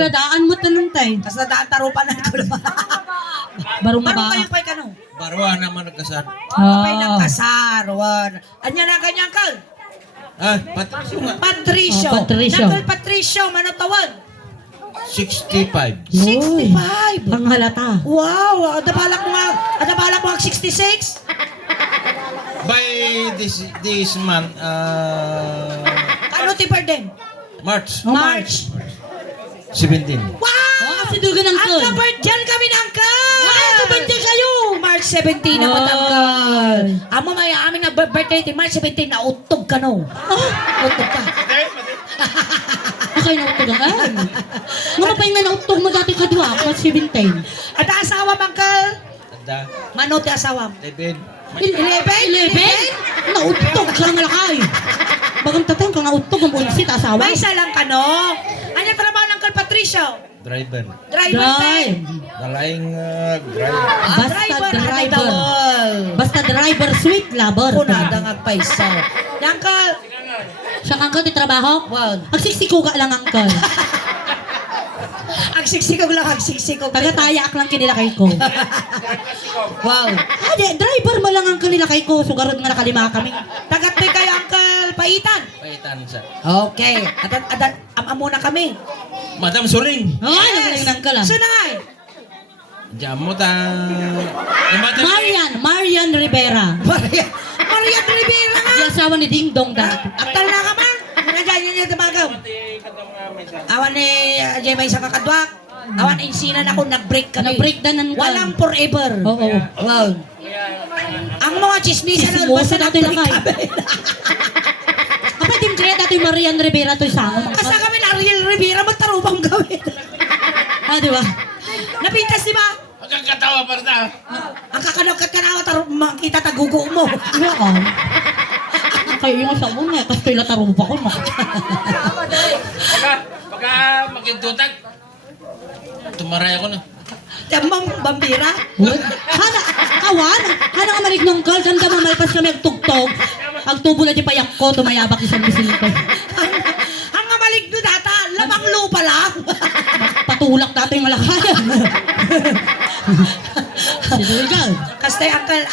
Kasladaan mo tanong tay. Kasladaan tarupan na ko. Barong Barong maba. kayo pa'y kano? Barwa naman nagkasar. Kapay ng kasarwan. Anya na ganyan kal? Patricio nga. Patricio. Oh, Patricio. Nakal Patricio, manatawag. 65. 65. Ang halata. Wow, adabalak mo ang 66? By this month, Ano ti birthday? March Oh, March. 17. Wow! kasi dugan ng Ang kal. kabirthday kami ng kal! Ay, kabirthday kayo! March 17 na matangkal. Amo may aming na birthday ti March 17 na utog ka no. Utog ka. Okay na utog ang mga pa nga nautog mo dati kadwa. Mas 17. At asawa mangkal? Ada. Manot ti asawa. 11. 11? Nautog ka ng malakay. Bagang tatang ka nga utog ang unsit asawa. May isa lang ka no. Ano trabaho ng kal Patricio? Driver. Driver Drive. Dalaing driver. Basta driver. Dawal. Basta driver, sweet lover. Kunada nga paiso. Yang kal. Siya kang ti trabaho? Wow. Agsiksiko ka lang angkol. Agsiksikog lang, agsiksikog. Taga-tayak lang kinilakay ko. Wow. Ade, driver mo lang ang kinilakay ko. Sugarod nga nakalima kami. Tagat kayo Uncle Paitan. Paitan sa. Okay. At amamo na kami. Madam Suling. Ay, nagaling nang ka lang. So na nga eh. Diyan mo ta. Marian Rivera. Maria Rivera nga. Yung asawa ni Ding Dong dati. Aktal na ka man. Nandiyan yun yung tabagaw. Awan ni Jay may isang kakadwak. Awan ni Insina na ako nag-break kami. Nag-breakdownan ka. Walang forever. Oo. Wow. Ang mga chismisan na basta Chismosa dati na nag-break kayo. kami. Kapag din kaya dati Marian Rivera to isang. Asa kami na Ariel Rivera, magtarubang gawin. Di ba? Napintas di ba? Magkakatawa pa rin ta. Ang kakanagkat ka na makita tagugo mo. Diba ka? Kayo yung asawa nga. Tapos kayo latarupa ko. Pagka magigdutag. Tumaray ako na. Tamang bambira. Hana, kawan. Hana nga marig nung girl. Ganda mo malpas kami agtugtog. Agtubo na di payak ko. Tumayabak isang bisin ko. Ang maligno data, lamang lupa lang. Patulak dati yung malakayan. Sinuligan. Kastay Uncle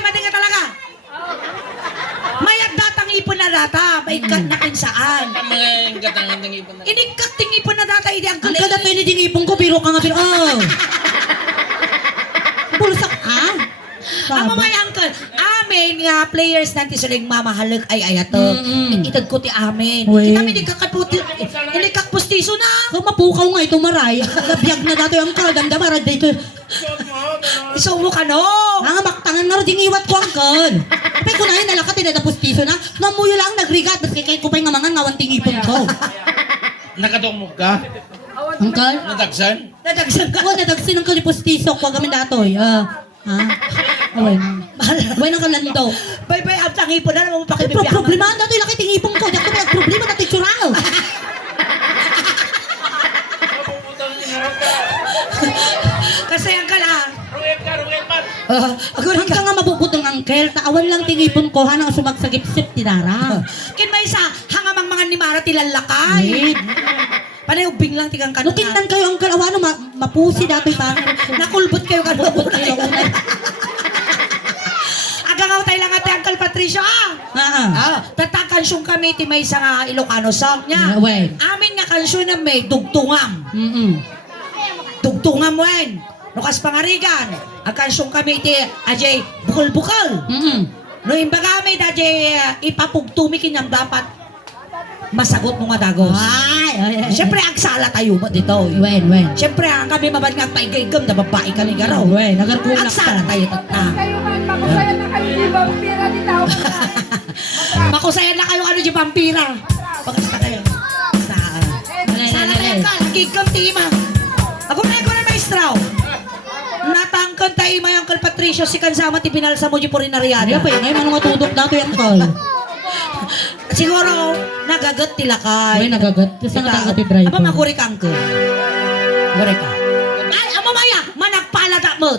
Maday ka talaga. Mayat datang ipon na data, maikat na kinsaan. Ang mga yung katangan ng ibon na. Inikat ting ipon na data, hindi Uncle. Ang kada piniding ipong ko, biro ka nga biro. Oh. Pulsak, Amo may Uncle, amin nga players natin suling mamahalag ay ayatog. Itag ko ti amin. Uy. Kita mi di kakatputi, hindi kakpustiso na. Kung mapukaw nga ito maray, nabiyag na dati ang kaganda marad dito. Iso mo ka no. Ang baktangan na rin iwat ko ang kan. Kapag kunahin na lakat, tinatapos piso na, namuyo lang nagrigat, ba't kay ko pa'y nga mga ngawanting ipon ko. Nakadungmog ka? Ang kan? Nadagsan? Nadagsan ka. Oo, nadagsin ang kalipustiso, huwag kami datoy. Away. Away ng kalando. Bye-bye, abtang ipon na naman Ay, pakibibiyang. problema datoy, lakit yung ipon ko. Diyak ko may problema na titsuraw. Kasi Uncle Ako rin ka nga mabubutong angkel, taawan lang tingipon ko, hanang sumagsagip-sip ti Dara. kin may isa, hangamang mga ni Mara tilalakay. Wait. Panay ubing lang tigang kanina. Nukintan kayo angkel, awano, mapusi datoy pa. Nakulbot kayo kanina. Bukod kayo lang unay. Agangaw tayo lang ate Uncle Patricio. Tatakansyon kami ti may isa nga Ilocano song niya. Away. Amin nga kansyon na may dugtungam. Dugtungam wen. Nukas pangarigan. Ang kansyon kami ti ajay bukol-bukol. No imbaga kami ajay ipapugtumi kinyam dapat masagot mo nga dagos. Ay. Siyempre agsala tayo mo dito. Wen. Siyempre ang kami mabad nga paigay-gam na babae kami garaw. Wen, nagarkulak Agsala tayo tata. Kayo man, makusayan na kayo di vampira di tao. Makusayan na kayo ano di vampira. Pagkasta kayo. Sana kayo ka, nagigam tima. Ako na maestraw. Natangkan tayo may Uncle Patricio si Kansama ti pinalsa mo di po rin Ay, nariada. pa yun, ay manong matudok dato yung call. Siguro, nagagat tilakay. Ay, nagagat. Saan natagat yung driver? Aba, maguri ka, Uncle. Guri ka. Ay, amo maya, managpalada mo.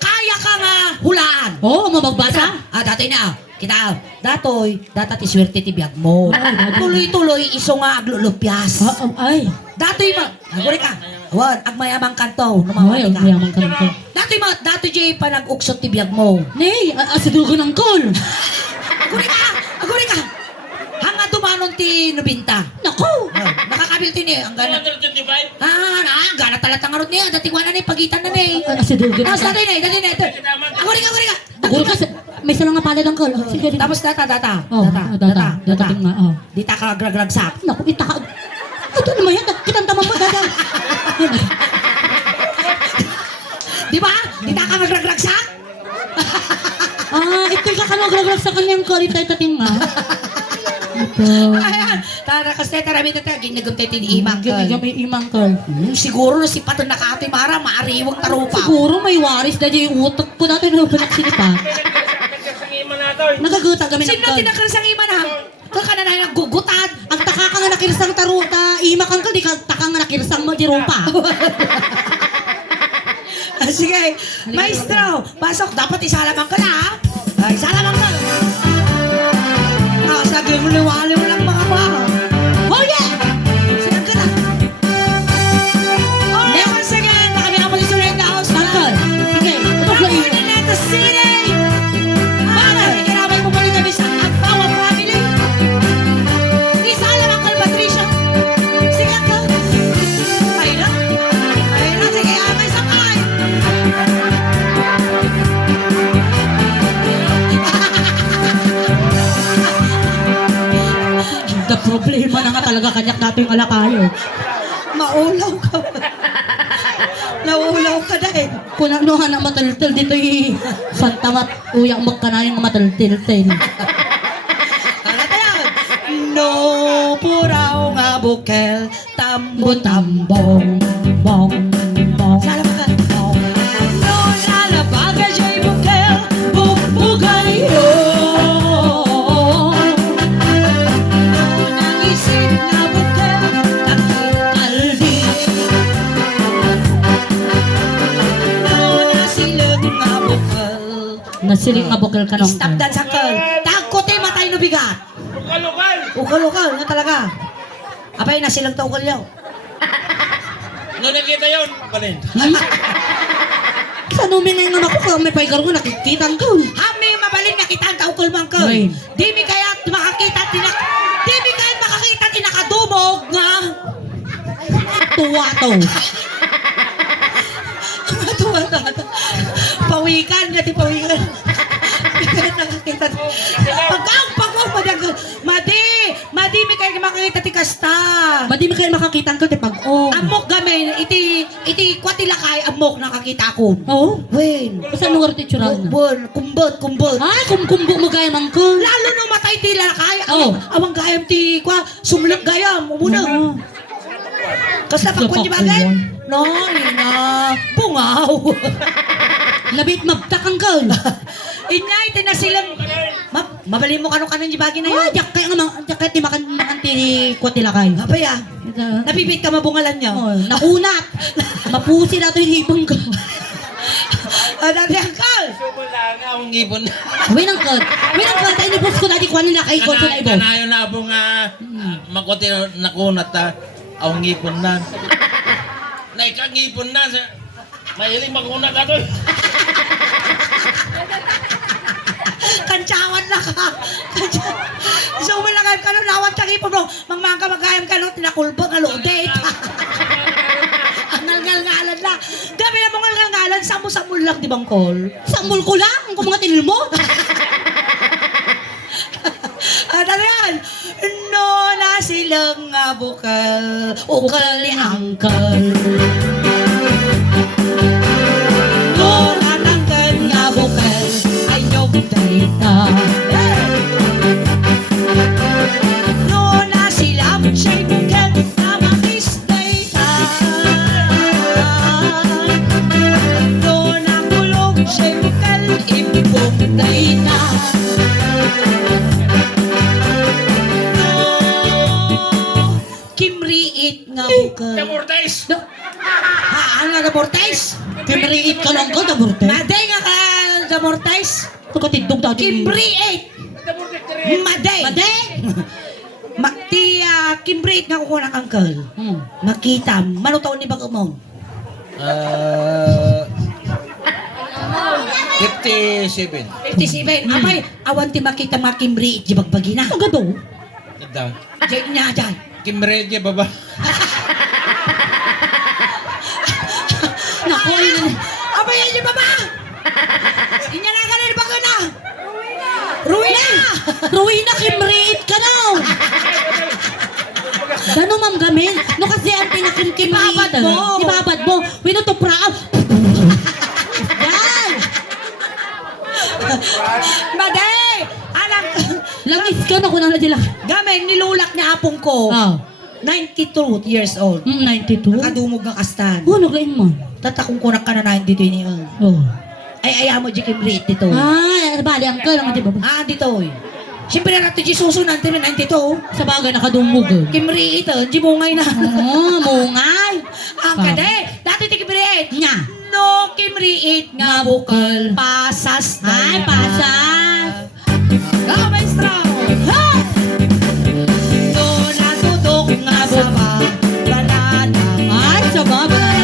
Kaya ka nga hulaan. Oo, magbasa? Dati na. Kita, datoy, datat iswerte ti biyag mo. Tuloy-tuloy, iso nga aglulupyas. Ay. Datoy mo, aguri ka. Wan, agmayamang kanto, Ay, numawali ka. mayaman ka lang ko. Datoy mo, datoy jay panag-uksot ti biyag mo. Nay, asidugo ng call. Aguri ka, aguri ka. Hanga dumanon ti nubinta. Naku! Nakakabil ti niya, ang gana. 125? Ang gana talatang arot niya, datingwan na niya, pagitan na niya. Asidugo ng Tapos call. dati na. Aguri ka. Aguro ka, may salang nga pala ng call. Sige, rin. Tapos data. Oh, data ting nga, oh. Di ta ka gragragsak. Naku, itaka. Ito naman yan, kinantaman mo, dada. Di ba? Di ta ka gragragsak. Ito yung kakanograg sa kanyang call, ito ting nga. Ito. Ayan. Tara kasi tarami na tayo. Ginagumtay tinimang ka. May imang call. Siguro na si Pato nakati mara, maariwang tarupa. Siguro may waris na yung utak ko natin na pinaksinipa. Nagagutan kami ng Sino call. tinakarisang iman ha? Kung ka na na naggugutad. Ang taka ka nga nakirsang taruta, ima kang call, di ka taka nga nakirsang mo, di rupa. Sige, maestro, pasok. Dapat isalamang ka na ha? Ay, isalamang ka. Sige mo liwali mo lang mga pa. Oh yeah! Silang ka na. Alright, once again, nakami ang posisyon in the house. Tangkol. Sige, ito ko iyo. Representing Neta City. Para, ikinabay mo muli kami sa Agbawa Family. Isalamang ka, Patricia. Sige ka. Ayun na. Sige, amay sakay. The problema na nga talaga kanyak natin yung alakayo. Maulaw ka. Naulaw ka na eh. Kung ano nga na mataltil dito yung santamat uyang magkanayang mataltil-til. Ano tayo? No puraw nga bukel, tambo-tambong, Bong, bong. Salam ka. No nalabaga jay bukel, bubugay yo. No nangisip nga bukel, takitaldi. No nasilog nga bukel. Nasiling nga bukal ka nung. Stop dance uncle. Tagkote matay no bigat. Lokal-lokal! Ukal-ukal na talaga. Abay na silang ta ukal yaw. Nung nakita yun, balin. Sa numingay nga ako kung may paigar ko nakikita ang call. Hami mabalin nakita ang ukal mo uncle. Ay. Di mi kaya makakita tinakadumog nga. Tuwa to. Tuwa. Pawikan nga ti pawikan. Nakakita. Pagkang madag. Madi mi kaya makakita ti kasta. Madi mo kayo makakita ang call, tipag, oh. Amok gamay iti kwatilakay amok nakakita ko. Oh? Wen. Saan lugar ti tsural na? Kumbot. Ay, kumkumbo mo gaya mang call. Lalo nung matay ti lakay. Oh. Awang gayam ti kwa sumulog gayam. Umuna. Oo. Kasi napagkwan di bagay? No, ina. Pungaw. Labit mabtak ang call. Inay, na silang. Mabali mo kanong di bagay na Ah, yun. jak kaya ti makan ti kwatilakay. Abay ah. Napipit ka mabungalan niya. Oh, nakunat. Mapusi na to yung hipong ko. Dati ang kal. Wala nga akong ngipon. Wait ang call. Tayo nibos ko dati kuha nila kay ko sa ibo. Kanayon na abong makote nakunat akong ngipon na. Naikangipon na. Mahiling makuna ka to. Kantsawan na ka. So, malakayam ka nung nawat kang ipon mo. Mangmangka magkayam ka nung tinakulbo nga date. Ang ngalngal-ngalan na. Gabi na mong ngalngal-ngalan, samu-samul lang, di bang call? Samul ko lang kung mga tinil mo. Ano yan? No, na silang nga bukal. Ukal ni Uncle. No, nananggal nga bukal. Ay, nyog data. No, na silang siya'y bukal. Na makis data. No, na kulog siya'y bukal. Ibibog data. Kimriit nga bukal. Kamortais! Ano nga Mortais? Kimriit ka lang ko, daburte. Maday nga ka Mortais? Ito ka tindog dati. Kimriit! Maday. Made? Kimbrit nga ko ng uncle. Makita, manutaw ni Bagumon. 57. 57. Amay, awan ti makita mga kimbrit, di bagbagi na. Ang gado. Ito. Diyan niya, diyan. Kimredje, baba. Naku, ayun. Abay, yan yung baba! Inya na ka na, bago na! Ruina! Ruina, kimriit ka na. Gano, ma'am, gamin? No, kasi ang pinakimkimriit. Ibabad mo. Ibabad mo. Wino to prao. Yan. Maday! Anak! Langis ka na kung ano nila. Gamen, nilulak niya apong ko. Oh. 92 years old. 92. Nakadumog ng kastan. Oh, naglain mo. Tatakong kunak ka na 92 ni Oh. Ay, mo di kimbrit dito. Ah, bali, ang kalang di ba? Ah, dito eh. Siyempre na ito di susunan, 92. Sa bagay, nakadumog. Kimri ito, di mungay na. Oh, mungay. Ang kade, dati ti kimri Nya. No, kimriit nga bukal pasas na. Ay, pasas. Go, maestro! Ha! No, natudok nga sa banana. Ay, sa bagay.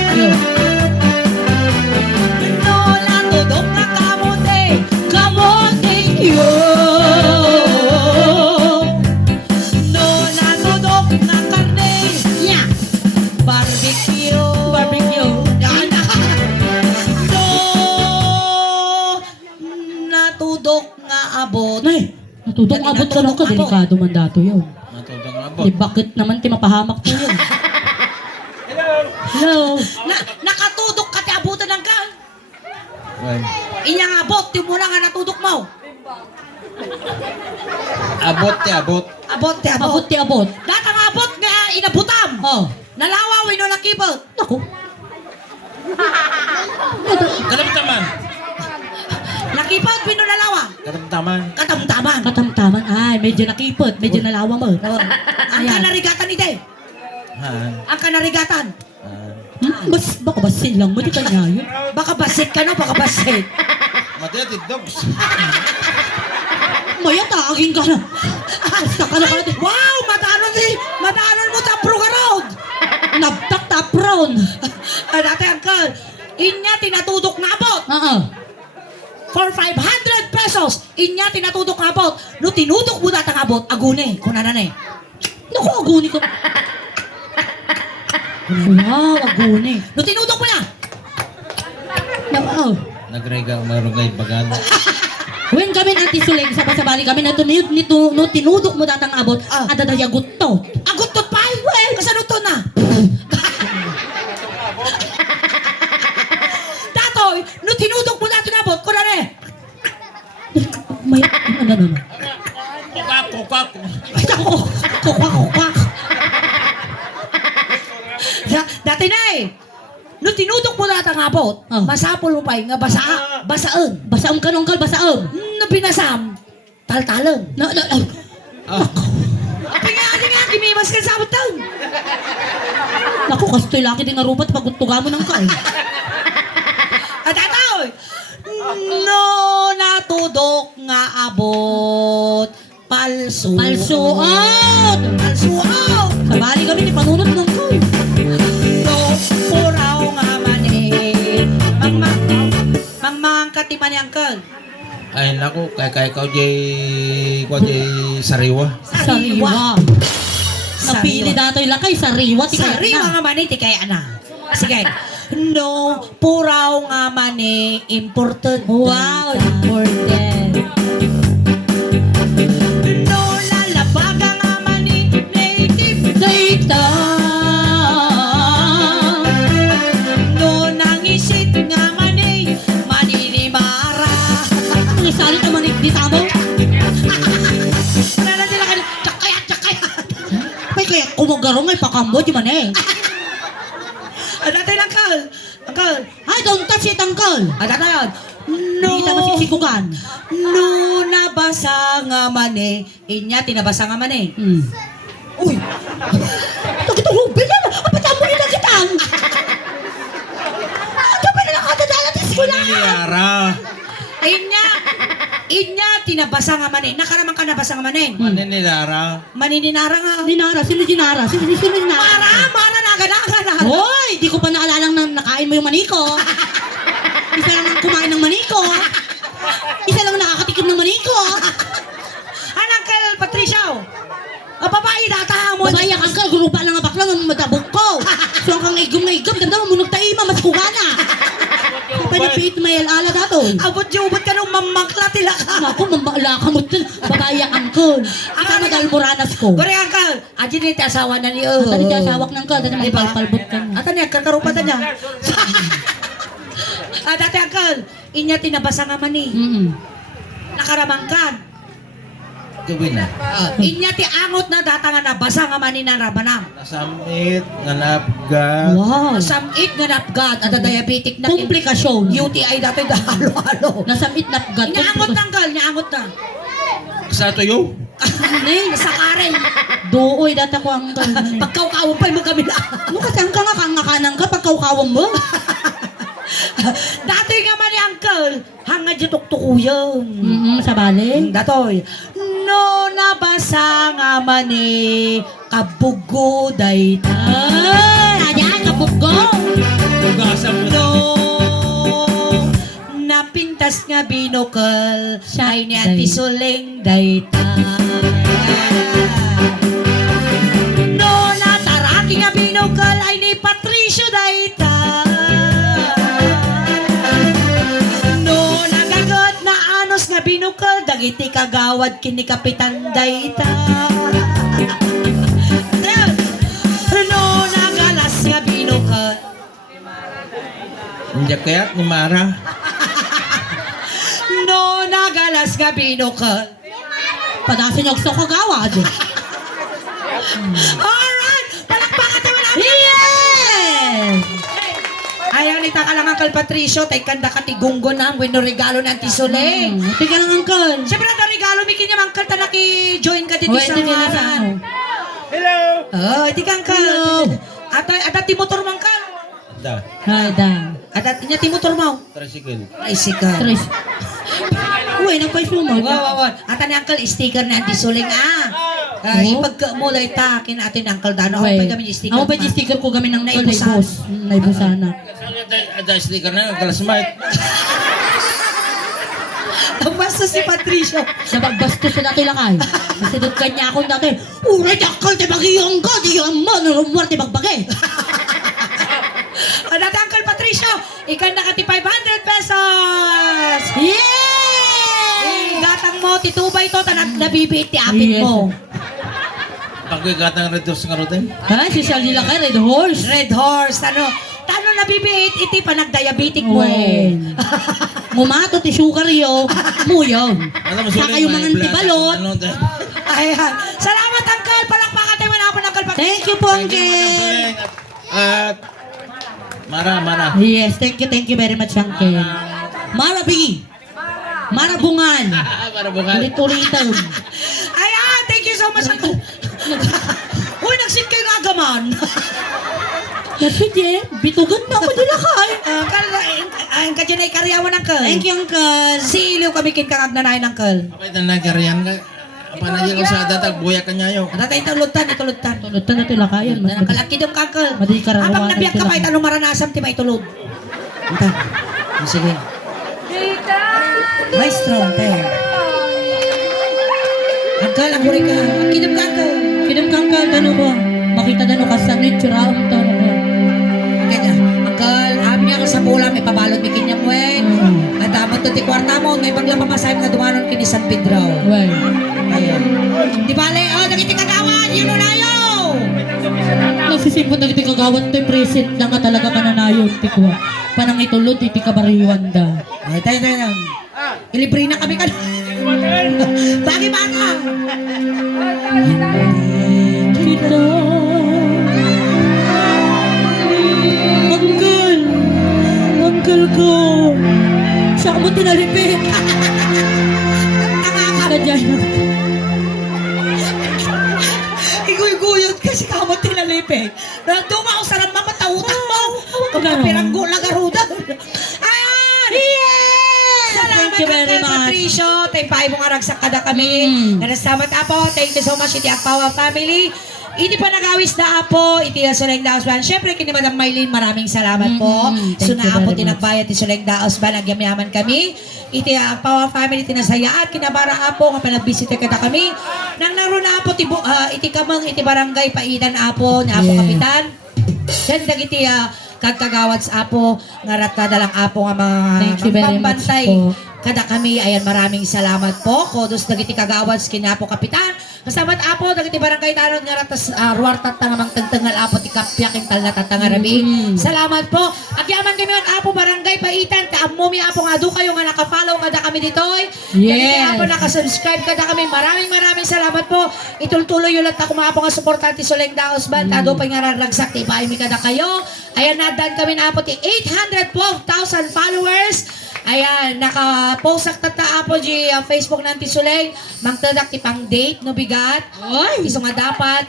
No, natudok nga kamote. Kamote No, natudok nga karne. Nya. Barbecue. Barbecue. Yan. No, natudok nga abot. Nay, natutong abot ka lang ka. Natutong abot. Delikado man dato yun. Matutong abot. Di bakit naman ti mapahamak to yun? Hello. Nakatudok ka ti abutan ng kan. Well, Inyang abot, di mo na nga natudok mo. abot ti abot. Abot ti abot. Abot ti abot. Datang abot nga inabutam. Oh. Nalawaw ino nakibot. Naku. Kalamtaman. Nakibot pino nalawa. Kalamtaman. Katamtaman. Katamtaman. Ay, medyo nakipot. Medyo nalawa mo. Ang Ayan. kanarigatan ite. Han. Ang kanarigatan. Baka basin lang mo. Di kanya yun. Baka basit ka no, baka basit. Matiyat dogs. Maya, taagin ka na. Basta ka na pala. Wow, matanon mo tapro ka road. Nabtak tapron. Ay, dati uncle, inya tinatudok na abot. Oo. For 500 pesos, inya tinatudok na abot. No, tinudok mo datang abot, agune, kunanane. Naku, aguni ko. Wow, aguni. No, tinudok mo na. Naku. Nagregang marugay bagan. When kami anti-suling, sabay-sabali kami na tinudok mo datang abot, Ah. adadayagot to. Agot tot pa, well, kasano to na? Tatoy, no, tinudok mo dato na abot, kunane. May, ano. Kukak, kukak. Kukwak. Dati na eh. No, tinudok mo datang abot, Ah. masapol mo pa nga basaon. Basaom ka nung kal, basaom. No, binasam, taltalang. Api nga, gimimas ka sa abot taon. Naku, kastoy laki din nga rupat paguttuga mo ng kal. At tatoy, no, natudok nga abot, palso. Palsuot! Palsuot! Sabali kami ni panunod ng kal. No, puraw nga mani. Mangmang katiman ni Uncle. Ay naku, kay kau jay sariwa. Sariwa. Napili datoy lakay, sariwa. Sariwa nga mani, ti kaya na. Sige. No, puraw nga mani, important. Wow, important. No, lalabaga nga mani, native. Data. No, nangisit nga mani, maninimara. Ang isalit naman di tamo. Wala na sila kayo, tsakayat. May kaya kumugarong ay pakambo, di man eh. Dati lang, Uncle. Ay, don't touch it, uncle. Dati lang. Hindi kita masisikugan. No, nabasa nga mani. Inya, tinabasa nga mani. Uy! Ito, Ruben yan. Apatang mo nila kitang. Ito pa nila kadadala di sila. Maniliara. Inya, nabasa nga manin. Nakaramang ka nabasa nga manin. Maninirara. Maninara nga. Dinara, sino dinara? Sino dinara? Mara naga. Hoy, di ko pa naalalang na nakain mo yung maniko. Isa lang ang kumain ng maniko. Isa lang nakakatikim ng maniko. Uncle Patricio. Babae data mo. Babae ang ka, gurupa lang ang bakla ng madabog ko. So ang kang igom na igom, ganda mo, munog tayo, mas kugana. Panipit may ala dato. Abot ubot ka nung mamangkla tila ka. Ako, mamala ka mo dun. Babae ang angkol. Ika madalmoranas ko. Gore Uncle. Aji ni asawa na ni Tadi siya sawak ng ka, dati may palpalbot ka. Ata niya, karkarupatan niya. Dati Uncle, inya tinabasa nga mani. Nakaramangkan. Gawin na. Inya ti angot na data nga nabasa nga mani na rabanam. Nasamit, nanapga. Wow. Samit nga napgad, at diabetic na Komplikasyon. UTI dati na halo-halo. Nasamit na pagad. Inaangot na Uncle, inaangot na. Sa tuyo. Nay, Sa karen. Dooy, data ko ang ganun. Pagkaukawan pa yung magkamila. Ano kasi ang kanang ka pagkaukawan mo? Dati nga man ni Uncle, hangad yung tuktukuyan. Sa bali. Datoy, no nabasa nga man ni kabugo dayta. Ayan, kabugo. Ugasan mo na. No napintas nga binokal, ay ni Ate Suling dayta. No nataraki nga binokal, ay ni Patricio dayta. No nagagot na anos nga binukal, dagiti kagawad kini Kapitan dayta. No nagalas nga binukal. Hindi kaya ni Mara. No nagalas nga binukal. Padasin yung gusto ko gawad. Alright! Palakpakan tayo namin! Yes! Ayaw ni taka lang Uncle Patricio, tay kanda ka tigunggo na ang wino regalo ng Ate Suling. Tika lang, uncle. Siyempre na regalo, may kanya Uncle ta naki-join ka dito Uy, sa hindi na sa ngaran. ano. Oh, di ka Uncle. Hello. Atat timotor man ka. Da. Hay, da. Atat niya timotor mo. Tricycle. Ay, sikat. Tres. Uy, nagpaisumag. Wow. Ata ni Uncle, sticker na Ate Suling, ipagka mo lang ta, kinatin ni Uncle Dano. Ako pa kami yung sticker. Ako pa yung sticker ko kami ng Naibusan. Naibusana. Ada sticker na, kalasmite. Basta si Patricio. Nabagbastos sa dati lakay. Masidot ka niya ako dati. Uray, dakal, di bagiyong ka, di yung mo, nurumwar, di bagbagay. Dati Uncle Patricio, ikaw nakati 500 pesos. Yay! Gatang mo, titubay to, nabibit ti apit Yes. mo. Pagkigatang reduce nga rotin. Ha, si Sally lakay, Red Horse. Red horse, tano nabibit, iti pa nagdiabetic mo. Wen. Mumato ti sugar yo, muyaw. Saka yung mga antibalot. Ayan. Salamat, Uncle. Palakpakan tayo na po ng Uncle Patricio. Thank you po, Uncle. At Mara. Yes, thank you very much, Uncle. Mara B. Mara Bungan. Para bukan. Ulit-ulitan. Ayan, thank you so much, Uncle. Uy, nagsit kayo ng agaman. Sige, bitugan na ako nila kay. Ang kadyan ay karyawan, Uncle. Thank you, Uncle. Si Iliw kami kinkangag na nahin, Uncle. Apa itu nagkarian ka? Apa na ko sa datag buyak kanya yo. Natay itulutan. Tulad na tila kayan. Mas Nakalaki daw, Uncle. Madi ka rawan. Abang nabiyak ka pa, itanong maranasam, ti may tulog. Ita. Sige. Tita! Maestro, te. Uncle, ang huri ka. Kinam ka, Uncle. Kinam kang ka, ano ba? Makita na no kasanit, tsura ang tanong ba? Kaya, Uncle, amin niya ka sa pula, may pabalot, may kinyam, wen. At dapat to ti kwarta mo, ngay pagla pamasayang nga dumanon kini San Pedro. Well, Ayun. Di bale, nagiti kagawan, yun na yo! nagsisimpon na iti kagawat to, present lang ka talaga kananayon, tikwa. Panang itulod, iti kabariwan da. Ay, tayo. Ilibre na kami ka. Bagi bata. Kita, Uncle ko, siya mo tinalipit. Kadyan. Iguy-guyot kasi kamot tinalipig. Duma ko sarap mamatautan mo. Pagkapiranggo lagaruda. Ayan! Yes! Salamat, Thank you very Uncle much. Patricio. Patricio, tayo pa mo nga ragsak kada kami. Narasamat apo, thank you so much iti Agpawa family. Iti pa nagawis na apo, iti Suleng Daosban. Siyempre, kini Madam Maylene, maraming salamat po. Thank you So na apo very much. tinagbayad ti Suleng Daosban, nagyamyaman kami. Iti Agpawa family, tinasayaan, kinabara apo, nga panagbisita kada kami. Nang naroon na apo, iti kamang, iti barangay, paidan apo, na apo Yeah. kapitan. Ganda iti kagkagawad sa apo, nga ratadalang apo nga mga Thank you very much pambantay. po. Kada kami, ayan, maraming salamat po. Kodos dagiti kagawad sa kinapo kapitan. Kasamat apo, dagiti barangay tanod nga ratas ruwartat tangamang tagtangal apo, ti kapyak intal na tatangarabi. Salamat po. Agyaman kami ang apo barangay paitan, kaamumi apo nga do kayo nga nakafollow kada kami ditoy. Dagiti Yes. apo nakasubscribe kada kami. Maraming salamat po. Itultuloy ulit ako mga apo nga suportante Suleng Daosban. Tado pa nga raragsak, ti paimi kada kayo. Ayan, nadan kami na apo ti 812,000 followers. Ayan, naka-post ak tata apo di Facebook ng Tisuleng. Mangtadak ti pang date no bigat. Oy! Iso nga dapat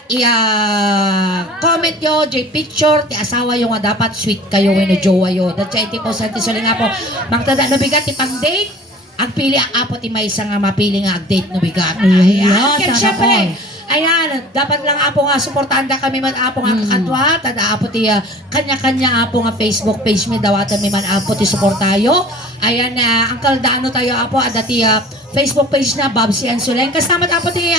comment yo, di picture ti asawa yo nga dapat sweet kayo when jowa yo. Dat 20% Tisuleng apo. Mangtadak no bigat ti pang date. Ang pili ang apo ti may nga mapili nga ag-date no bigat. Ayan, Kaya sana syempre, all. ayan, dapat lang apo nga suportanda kami man apo nga kakatwa, tada apo ti kanya-kanya apo nga Facebook page mi dawatan mi man apo ti suportayo. Ayan na ang kaldano tayo apo ada ti Facebook page na Babsi and Suleng. Kasama apo ti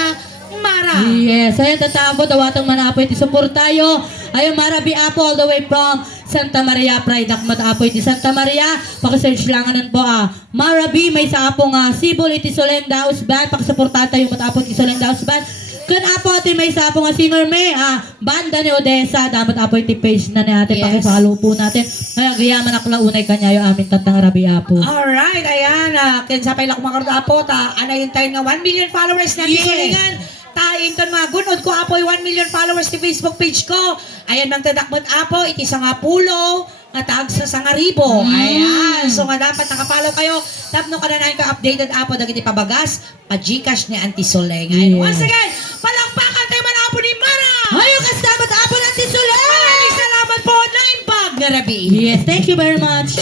Mara. Yes, ayun tatabo dawatang manapoy ti suportayo. Ayun Marabi Apo all the way from Santa Maria Pride Akmat Apoy ti Santa Maria. Paki-search lang anan po Marabi may sa apo nga Sibol iti Suleng Daosban. Pakisuporta tayo mat apo ti Suleng Daosban. Kun apo ti may sa apo nga singer may banda ni Odessa dapat apo iti page na natin Yes. paki-follow po natin. Ay agyaman akla unay kanyayo amin tatang Marabi Apo. Alright, ayan. Kinsapay lang kumakarot apo. Anayin tayo nga 1 million followers na Yes. Sulingan. Tayin ton mga gunod ko apo 1 million followers ti Facebook page ko. Ayan mang tadakbot apo. Iti sa nga pulo. Nga taag sa sangaribo. Ayan. So nga dapat nakapollow kayo. Tapno ka na ka updated apo. Dagiti pabagas. Pa-Gcash ni Auntie Suleng. Ayan. Yes. Once again, palakpakan tayo man apo ni Mara. Ayun kasama apo natin Suleng. Maraming salamat po. Naimbag na rabi. Yes, thank you very much.